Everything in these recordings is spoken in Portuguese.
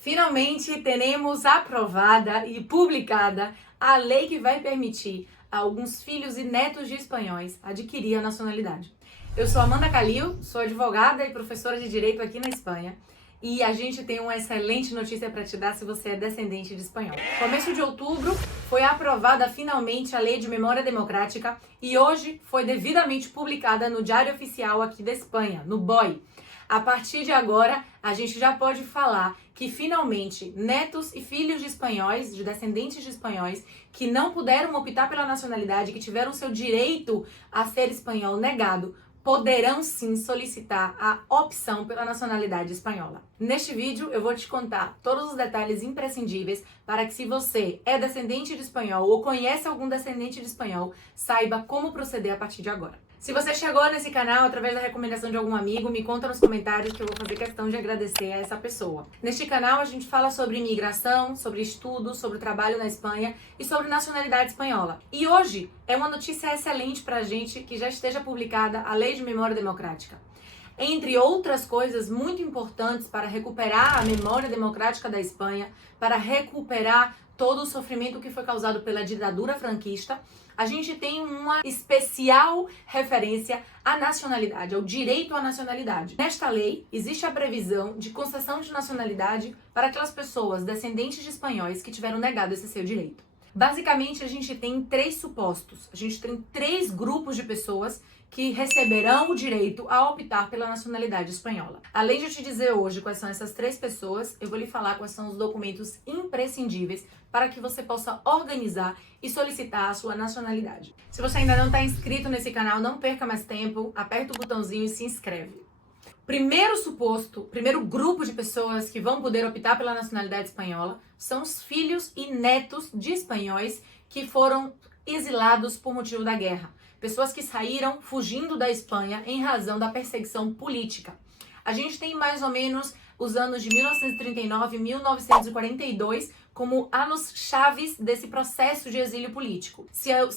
Finalmente teremos aprovada e publicada a lei que vai permitir a alguns filhos e netos de espanhóis adquirir a nacionalidade. Eu sou Amanda Calil, sou advogada e professora de Direito aqui na Espanha e a gente tem uma excelente notícia para te dar se você é descendente de espanhol. No começo de outubro foi aprovada finalmente a Lei de Memória Democrática e hoje foi devidamente publicada no Diário Oficial aqui da Espanha, no BOE. A partir de agora, a gente já pode falar que finalmente netos e filhos de espanhóis, de descendentes de espanhóis, que não puderam optar pela nacionalidade, que tiveram seu direito a ser espanhol negado, poderão sim solicitar a opção pela nacionalidade espanhola. Neste vídeo eu vou te contar todos os detalhes imprescindíveis para que, se você é descendente de espanhol ou conhece algum descendente de espanhol, saiba como proceder a partir de agora. Se você chegou nesse canal através da recomendação de algum amigo, me conta nos comentários que eu vou fazer questão de agradecer a essa pessoa. Neste canal a gente fala sobre imigração, sobre estudos, sobre trabalho na Espanha e sobre nacionalidade espanhola. E hoje é uma notícia excelente pra gente que já esteja publicada a Lei de Memória Democrática. Entre outras coisas muito importantes para recuperar a memória democrática da Espanha, para recuperar todo o sofrimento que foi causado pela ditadura franquista, a gente tem uma especial referência à nacionalidade, ao direito à nacionalidade. Nesta lei, existe a previsão de concessão de nacionalidade para aquelas pessoas descendentes de espanhóis que tiveram negado esse seu direito. Basicamente, a gente tem três supostos. A gente tem três grupos de pessoas que receberão o direito a optar pela nacionalidade espanhola. Além de eu te dizer hoje quais são essas três pessoas, eu vou lhe falar quais são os documentos imprescindíveis para que você possa organizar e solicitar a sua nacionalidade. Se você ainda não está inscrito nesse canal, não perca mais tempo, aperta o botãozinho e se inscreve. Primeiro grupo de pessoas que vão poder optar pela nacionalidade espanhola são os filhos e netos de espanhóis que foram exilados por motivo da guerra. Pessoas que saíram fugindo da Espanha em razão da perseguição política. A gente tem mais ou menos os anos de 1939 e 1942 como anos chaves desse processo de exílio político. Se o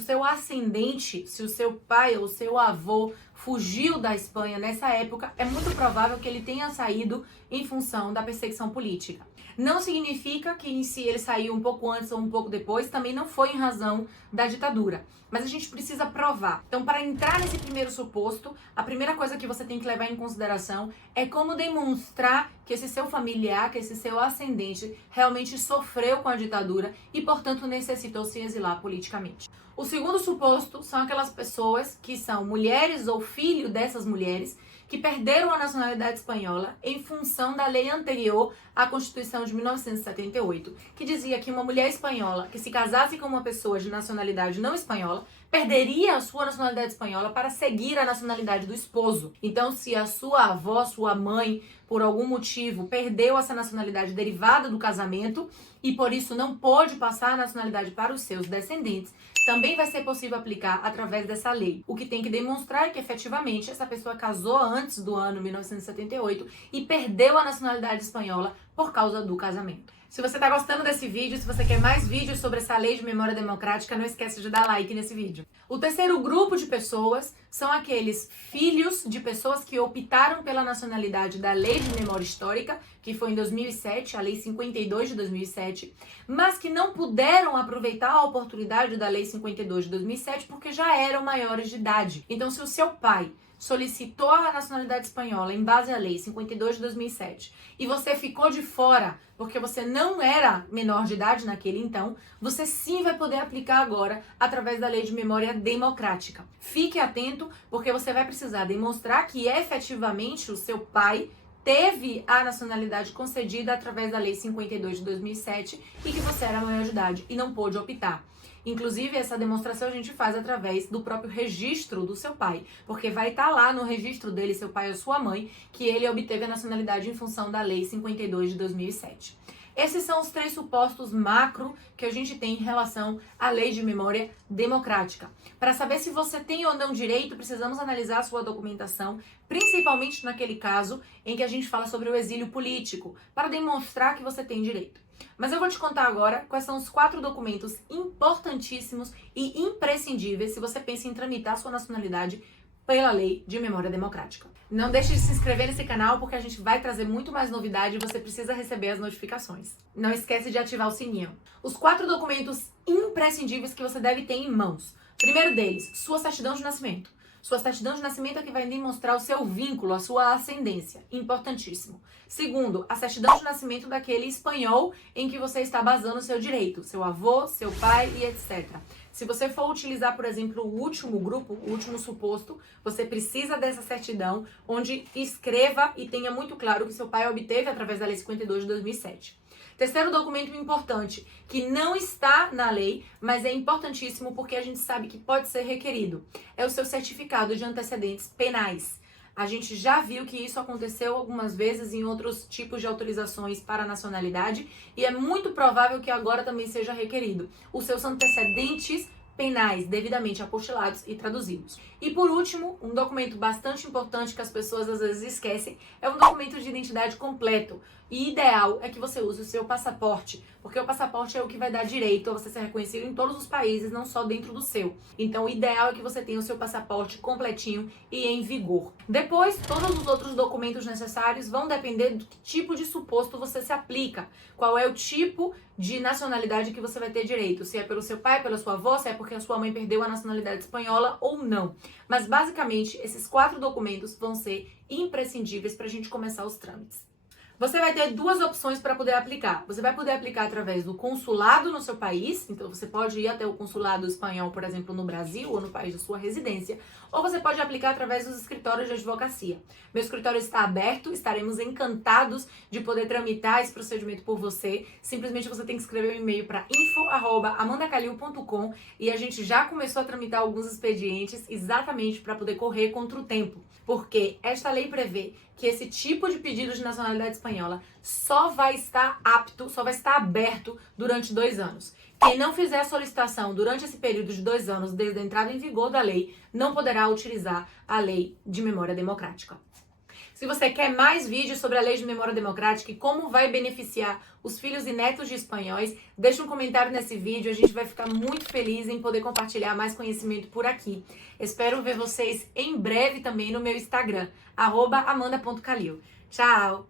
seu ascendente, se o seu pai ou o seu avô fugiu da Espanha nessa época, é muito provável que ele tenha saído em função da perseguição política. Não significa que, se ele saiu um pouco antes ou um pouco depois, também não foi em razão da ditadura. Mas a gente precisa provar. Então, para entrar nesse primeiro suposto, a primeira coisa que você tem que levar em consideração é como demonstrar que esse seu familiar, que esse seu ascendente realmente sofreu com a ditadura e, portanto, necessitou se exilar politicamente. O segundo suposto são aquelas pessoas que são mulheres ou filho dessas mulheres que perderam a nacionalidade espanhola em função da lei anterior à Constituição de 1978, que dizia que uma mulher espanhola que se casasse com uma pessoa de nacionalidade não espanhola perderia a sua nacionalidade espanhola para seguir a nacionalidade do esposo. Então, se a sua avó, sua mãe, por algum motivo, perdeu essa nacionalidade derivada do casamento e por isso não pôde passar a nacionalidade para os seus descendentes, também vai ser possível aplicar através dessa lei. O que tem que demonstrar é que, efetivamente, essa pessoa casou antes do ano 1978 e perdeu a nacionalidade espanhola por causa do casamento. Se você está gostando desse vídeo, se você quer mais vídeos sobre essa lei de memória democrática, não esqueça de dar like nesse vídeo. O terceiro grupo de pessoas são aqueles filhos de pessoas que optaram pela nacionalidade da Lei de Memória Histórica, que foi em 2007, a Lei 52 de 2007, mas que não puderam aproveitar a oportunidade da Lei 52 de 2007 porque já eram maiores de idade. Então, se o seu pai solicitou a nacionalidade espanhola em base à Lei 52 de 2007 e você ficou de fora porque você não era menor de idade naquele então, você sim vai poder aplicar agora através da Lei de Memória Democrática. Fique atento, porque você vai precisar demonstrar que efetivamente o seu pai teve a nacionalidade concedida através da Lei 52 de 2007 e que você era maior de idade e não pôde optar. Inclusive, essa demonstração a gente faz através do próprio registro do seu pai, porque vai estar lá no registro dele, seu pai ou sua mãe, que ele obteve a nacionalidade em função da Lei 52 de 2007. Esses são os três supostos macro que a gente tem em relação à Lei de Memória Democrática. Para saber se você tem ou não direito, precisamos analisar a sua documentação, principalmente naquele caso em que a gente fala sobre o exílio político, para demonstrar que você tem direito. Mas eu vou te contar agora quais são os 4 documentos importantíssimos e imprescindíveis se você pensa em tramitar sua nacionalidade pela lei de memória democrática. Não deixe de se inscrever nesse canal porque a gente vai trazer muito mais novidade e você precisa receber as notificações. Não esquece de ativar o sininho. Os 4 documentos imprescindíveis que você deve ter em mãos. Primeiro deles, sua certidão de nascimento. Sua certidão de nascimento é que vai demonstrar o seu vínculo, a sua ascendência. Importantíssimo. Segundo, a certidão de nascimento daquele espanhol em que você está basando o seu direito. Seu avô, seu pai e etc. Se você for utilizar, por exemplo, o último grupo, o último suposto, você precisa dessa certidão onde escreva e tenha muito claro que seu pai obteve através da Lei 52 de 2007. Terceiro documento importante, que não está na lei, mas é importantíssimo porque a gente sabe que pode ser requerido, é o seu certificado de antecedentes penais. A gente já viu que isso aconteceu algumas vezes em outros tipos de autorizações para a nacionalidade e é muito provável que agora também seja requerido os seus antecedentes penais devidamente apostilados e traduzidos. E por último, um documento bastante importante que as pessoas às vezes esquecem é um documento de identidade completo. E ideal é que você use o seu passaporte, porque o passaporte é o que vai dar direito a você ser reconhecido em todos os países, não só dentro do seu. Então o ideal é que você tenha o seu passaporte completinho e em vigor. Depois, todos os outros documentos necessários vão depender do que tipo de suposto você se aplica, qual é o tipo de nacionalidade que você vai ter direito, se é pelo seu pai, pela sua avó, se é porque a sua mãe perdeu a nacionalidade espanhola ou não. Mas basicamente, esses 4 documentos vão ser imprescindíveis para a gente começar os trâmites. Você vai ter 2 opções para poder aplicar. Você vai poder aplicar através do consulado no seu país, então você pode ir até o consulado espanhol, por exemplo, no Brasil ou no país de sua residência, ou você pode aplicar através dos escritórios de advocacia. Meu escritório está aberto, estaremos encantados de poder tramitar esse procedimento por você. Simplesmente você tem que escrever um e-mail para info@amandacalil.com e a gente já começou a tramitar alguns expedientes exatamente para poder correr contra o tempo, porque esta lei prevê que esse tipo de pedido de nacionalidade espanhola só vai estar apto, só vai estar aberto durante 2 anos. Quem não fizer a solicitação durante esse período de 2 anos, desde a entrada em vigor da lei, não poderá utilizar a lei de memória democrática. Se você quer mais vídeos sobre a lei de memória democrática e como vai beneficiar os filhos e netos de espanhóis, deixa um comentário nesse vídeo, a gente vai ficar muito feliz em poder compartilhar mais conhecimento por aqui. Espero ver vocês em breve também no meu Instagram, @amanda.calil. Tchau!